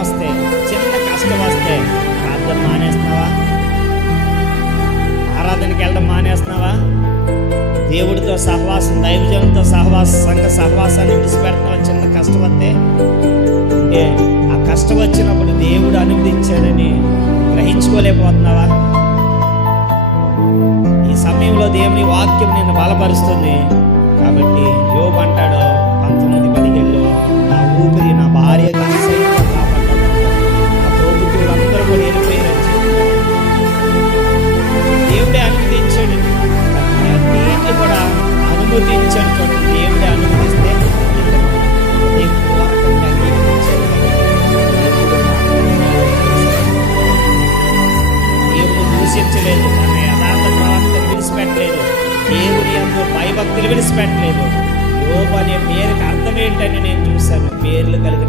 వస్తే, చిన్న కష్టం వస్తే ప్రార్థన మానేస్తున్నావా? ఆరాధనకి వెళ్ళడం మానేస్తున్నావా? దేవుడితో సహవాసం, దైవజనులతో సహవాసం, సంఘ సహవాసాన్ని విడిచిపెడుతున్నావా? చిన్న కష్టం వస్తే అంటే ఆ కష్టం వచ్చినప్పుడు దేవుడు అనుమతించాడని గ్రహించుకోలేకపోతున్నావా? ఈ సమయంలో దేవుని వాక్యం నిన్ను బలపరుస్తుంది. కాబట్టి యోబు అంటాడు 19:17, నా ఊపిరి నా భార్య కాపడ్డాను, నా తోబుట్టువులందరూ కూడా వెళ్ళిపోయారు. దేవుడే అనుమతించాడు, అన్నింటినీ కూడా అనుమతించాడు. చూడండి, దేవుడే అనుమతిస్తే హృదయపూర్వకంగా అంగీకరించాడు. దేవుడు దూషించలేదు, తన యథార్థ ప్రవర్తన విడిచిపెట్టలేదు, దేవుని యొక్క భయభక్తులు విడిచిపెట్టలేదు. యోబు అనే పేరుకి అర్థం ఏంటని నేను చూశాను. పేర్లు కలిగిన